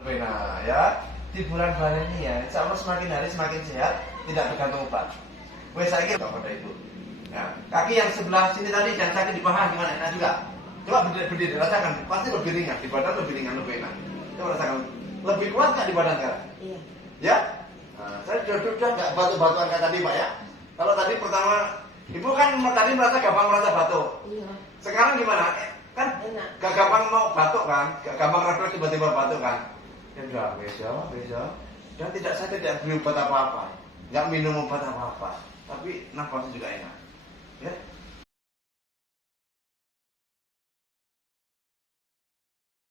Nah, ya di bulan Bulan ini ya, insya Allah semakin hari semakin sehat, tidak tergantung obat. Wes saya kira pada itu. Nah, kaki yang sebelah sini tadi jangan sakit di paha gimana? Enak juga. Coba berdiri, rasakan, pasti lebih ringan di badan, lebih ringan, lebih enak. Coba rasakan, lebih kuat nggak di badan sekarang? Iya. Ya? Nah, saya sudah nggak batu-batuan kayak tadi Pak ya. Kalau tadi pertama, Ibu kan tadi merasa gampang merasa batuk. Iya. Sekarang gimana? Kan Enak. gak gampang mau batuk kan? Gak gampang refleks tiba-tiba batuk kan? Ya udah, besok. Dan saya tidak beli obat apa-apa. Nggak minum obat apa-apa. Tapi nafasnya juga enak. Ya,